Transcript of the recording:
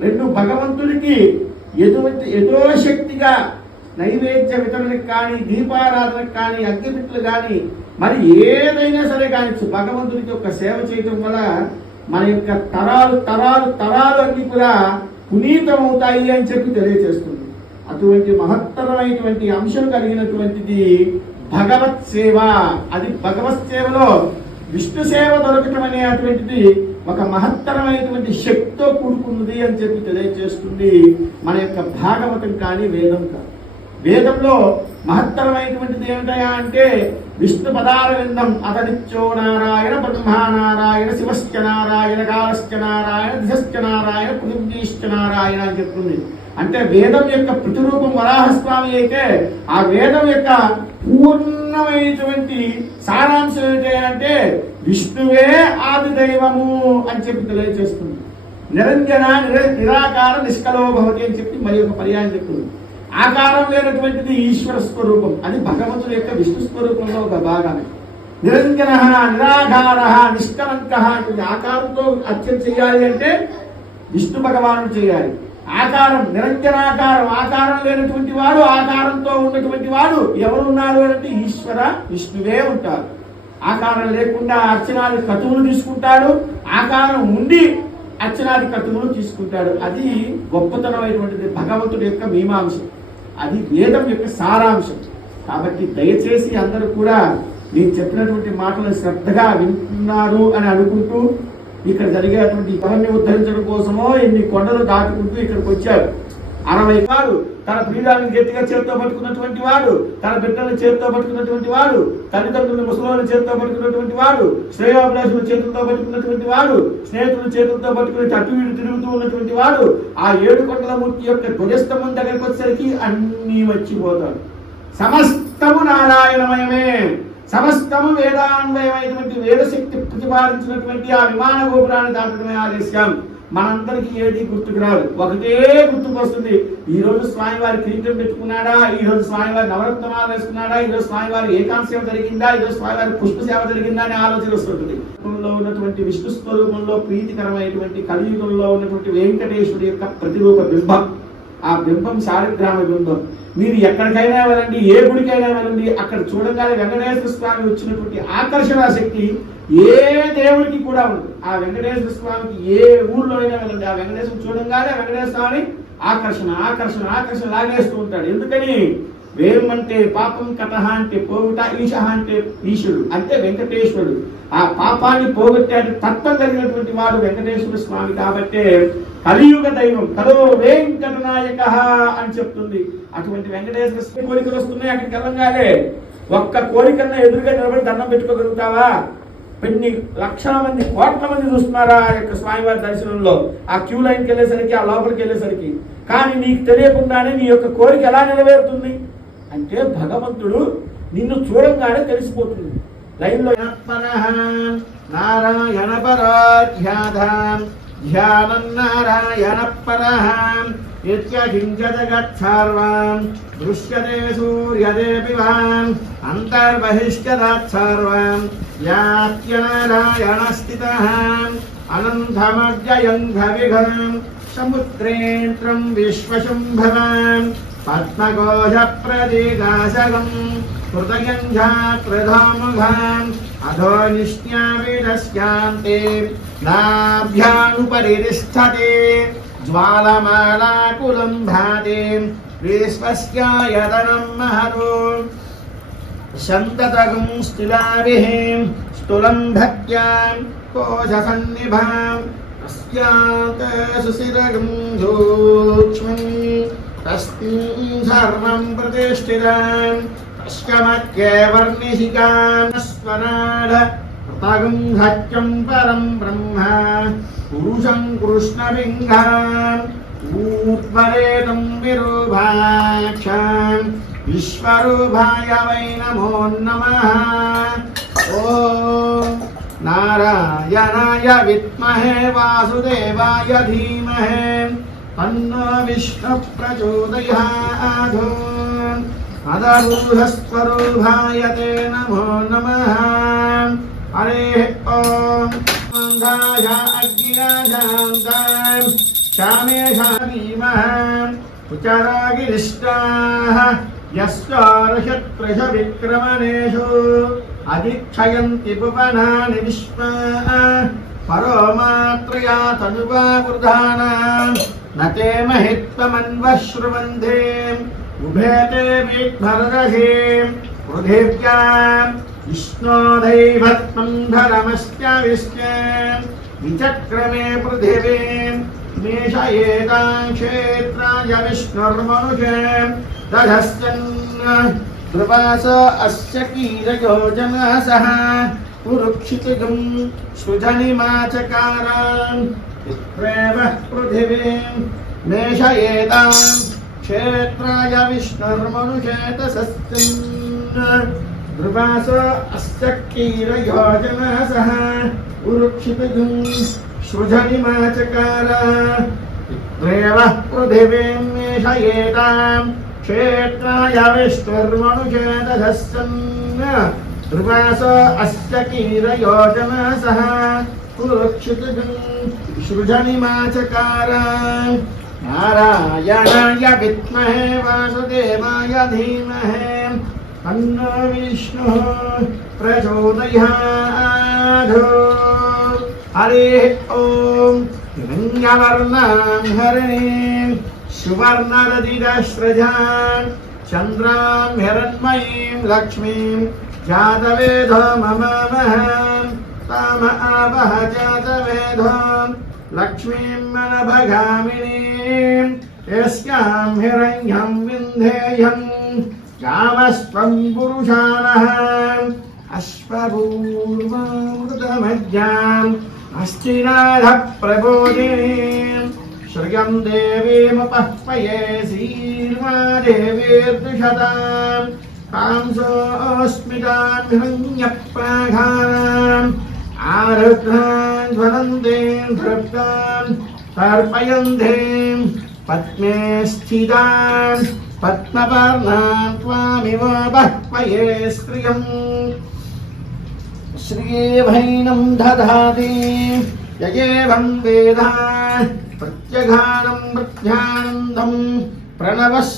రెండు భగవంతుడికి ఎటువంటి ఎదో శక్తిగా నైవేద్య వితరణకు కానీ దీపారాధనకు కానీ అగ్గిపెట్లు కానీ మరి ఏదైనా సరే కానీ భగవంతుడికి ఒక సేవ చేయటం వల్ల మన యొక్క తరాలు తరాలు తరాలు అన్ని కూడా పునీతం అవుతాయి అని చెప్పి తెలియజేస్తుంది. అటువంటి మహత్తరమైనటువంటి అంశం కలిగినటువంటిది భగవత్ సేవ. అది భగవత్ సేవలో విష్ణు సేవ దొరకటం అనేటువంటిది ఒక మహత్తరమైనటువంటి శక్తితో కూడుకున్నది అని చెప్పి తెలియజేస్తుంది మన యొక్క భాగవతం కానీ వేదం కాదు. వేదంలో మహత్తరమైనటువంటిది ఏమిటయా అంటే విష్ణు పదార విందం నారాయణ బ్రహ్మానారాయణ శివశ్చ నారాయణ కాలశ్చ నారాయణ ధిశ్చ నారాయణ పృథ్వీశ్చ నారాయణ అని చెప్తుంది. అంటే వేదం యొక్క ప్రతిరూపం వరాహస్వామి అయితే ఆ వేదం యొక్క పూర్ణమైనటువంటి సారాంశం ఏంటంటే అంటే విష్ణువే ఆది దైవము అని చెప్పి తెలియజేస్తుంది. నిరంజన నిరాకార నిష్కలోభవతి అని చెప్పి మరి ఒక పర్యాయం చెప్తుంది. ఆకారం లేనటువంటిది ఈశ్వర స్వరూపం. అది భగవంతుడి యొక్క విష్ణు స్వరూపంలో ఒక భాగమే నిరంజన నిరాకార నిష్కలంక అటువంటి ఆకారంతో అర్చన చేయాలి అంటే విష్ణు భగవాను చేయాలి. ఆకారం నిరంజనాకారం ఆకారం లేనటువంటి వాడు ఆకారంతో ఉన్నటువంటి వాడు ఎవరున్నారు అంటే ఈశ్వర విష్ణువే ఉంటారు. ఆకారం లేకుండా అర్చనాది కతువులు తీసుకుంటాడు. ఆకారం ఉండి అర్చనాది కతువులు తీసుకుంటాడు. అది గొప్పతనమైనటువంటిది. భగవంతుడి యొక్క మీమాంసం. అది వేదం యొక్క సారాంశం. కాబట్టి దయచేసి అందరూ కూడా నేను చెప్పినటువంటి మాటలు శ్రద్ధగా వింటున్నారు అని అనుకుంటూ ఇక్కడ జరిగేటువంటి ఎవరిని ఉద్ధరించడం కోసమో ఎన్ని కొండలు దాటుకుంటూ ఇక్కడికి వచ్చారు. అరవై వాడు తన ప్రియురాలను గట్టిగా చేతితో పట్టుకున్నటువంటి వాడు తన బిడ్డలను చేతితో పట్టుకున్నటువంటి వాడు తల్లిదండ్రులను ముసలిని చేతితో పట్టుకున్నటువంటి వాడు శ్రేయోభిలాషులు చేతులతో పట్టుకున్నటువంటి వాడు స్నేహితులు చేతులతో పట్టుకుని అటు వీడు తిరుగుతూ ఉన్నటువంటి వాడు ఆ ఏడు కొండల మూర్తి యొక్క ధ్వజస్తంభం దగ్గరికి వచ్చేసరికి అన్నీ వచ్చిపోతాడు సమస్తము నారాయణమయమే. సమస్తము వేదాన్వయమైనటువంటి వేదశక్తి ప్రతిపాదించినటువంటి ఆ విమాన గోపురాన్ని దాటడమే ఆలస్యం మనందరికీ ఏది గుర్తుకు రాదు. ఒకటే గుర్తుకు వస్తుంది ఈ రోజు స్వామివారి కిరీటం పెట్టుకున్నాడా? ఈ రోజు స్వామివారి నవరత్నమాలు వేసుకున్నాడా? ఈ రోజు స్వామివారి ఏకాంత సేవ జరిగిందా? ఈ రోజు స్వామివారి పుష్ప సేవ జరిగిందా అనే ఆలోచన వస్తుంటుంది. ఉన్నటువంటి విష్ణు స్వరూపంలో ప్రీతికరమైనటువంటి కలియుగంలో ఉన్నటువంటి వెంకటేశ్వరి యొక్క ప్రతిరూప బింబం. ఆ బింబం శాలిగ్రామ బింబం మీరు ఎక్కడికైనా వెళ్ళండి ఏ గుడికైనా వెళ్ళండి అక్కడ చూడగానే వెంకటేశ్వర స్వామి వచ్చినటువంటి ఆకర్షణ శక్తి ఏ దేవుడికి కూడా ఉంది ఆ వెంకటేశ్వర స్వామికి ఏ ఊర్లో అయినా వెళ్ళండి. ఆ వెంకటేశ్వర చూడంగానే వెంకటేశ్వర స్వామి ఆకర్షణ ఆకర్షణ ఆకర్షణ లాగేస్తూ ఉంటాడు. ఎందుకని? వేమంటే పాపం కటహ అంటే పోగుట ఈశ అంటే ఈశుడు అంటే వెంకటేశ్వరుడు. ఆ పాపాన్ని పోగొట్టే తత్వం కలిగినటువంటి వాడు వెంకటేశ్వర స్వామి కాబట్టే కలియుగ దైవం కలో వెంకటనాయక అని చెప్తుంది. అటువంటి వెంకటేశ్వర స్వామి కోరికలు వస్తున్నాయి అక్కడికి వెళ్ళంగానే ఒక్క కోరికన్నా ఎదురుగా నిలబడి దండం పెట్టుకోగలుగుతావా? పెన్ని లక్షల మంది కోట్ల మంది చూస్తున్నారా ఆ యొక్క స్వామివారి దర్శనంలో? ఆ క్యూ లైన్కి వెళ్ళేసరికి ఆ లోపలికి వెళ్ళేసరికి. కానీ నీకు తెలియకుండానే నీ యొక్క కోరిక ఎలా నెరవేరుతుంది? అంటే భగవంతుడు నిన్ను చూడంగానే తెలిసిపోతుంది. లైన్లో నారాయణ పరాధ్యాధాం. ध्यानन्नारायणपरः नित्यकिञ्जगत्सर्वाम् दृश्यते सूर्यदेऽपि वाम् अन्तर्बहिष्यदात्सर्वाम् यात्यनारायणस्थितः अनन्तमव्ययङ्घविघम् समुद्रेन्द्रम् विश्वशम्भवाम् पद्मकोशप्रदिकाशकम् कृतगञ्झात्रधामुघाम् अधो ज्वालमालाकुलम् भाते विश्वस्यायतनम् महतो। शन्ततगुं स्थिलाभिः स्तुलम् भक्त्याम् कोशसन्निभाम् सूक्ष्मम्। तस्मिन् सर्वम् प्रतिष्ठिताम् ब्रह्म पुरुषम् कृष्णबिङ्घान् ऊर्वरेणम् विरूभाक्षाम् विश्वरूभाय वै नमो नमः। ओ नारायणाय विद्महे वासुदेवाय धीमहे। तन्नो विश्वप्रचोदयाधो अदरूहस्वरो भायते नमो नमः हरेः ॐ गन्धाय अग्निराजान्तां श्यामे शामीमः उचरागिरिष्टाः यश्चार्षत्रश विक्रमणेषु अधिक्षयन्ति पुपनानि विश्वा परो मात्रया तनुवा वृधानाम् न ते उभे ते विध्वरदहे पृथिव्याम् विष्णो दैवत्वम् विचक्रमे पृथिवीम् मेषयेताम् क्षेत्राय विष्णुर्मनुषे दधश्चन् कृपास अस्य सृजनिमाचकारान् विश्वेवः पृथिवीम् नेशयेताम् क्षेत्राय विष्णुर्मनुषेतसस्तिन् ध्रुवासो अस्य कीरयोजनः सः। उरुक्षितुम् सृजनिमाचकार। पित्रेवः पृथिवीम् नेशयेताम् क्षेत्राय विष्णुर्मनुषेतसस्तिन् ध्रुवास अस्य कीरयोजनसः पुरुक्षितगम् सृजनिमाचकार। नारायणाय विद्महे वासुदेवाय धीमहे। तन्नो विष्णुः प्रचोदयात्। हरिः ॐ हिरण्यवर्णां हरिणीं। सुवर्णरदिरस्रजां चन्द्रां हिरण्मयीं लक्ष्मीं जातवेदो ममामहं ताम आवह जातवेदों लक्ष्मीं मनभगामिनीं यस्यां हिरण्यं विन्धेयम्। कामस्त्वं पुरुषाणः अश्वपूर्वामृतमज्ञाम्। अस्तिनाथः प्रबोधिनीम् श्रियं देवीमुपह्वये सीर्मा देवीर्दुषताम् कांसोऽस्मितान् हिरण्यप्राघानाम् आरुद्रान् ज्वलन्तीन् धृप्तान् तर्पयन्तीम् पद्मे स्थितान् पद्मपर्णान् त्वामिव बह्वये श्रियम् श्रीभैनं दधाति वेद प्रणवस्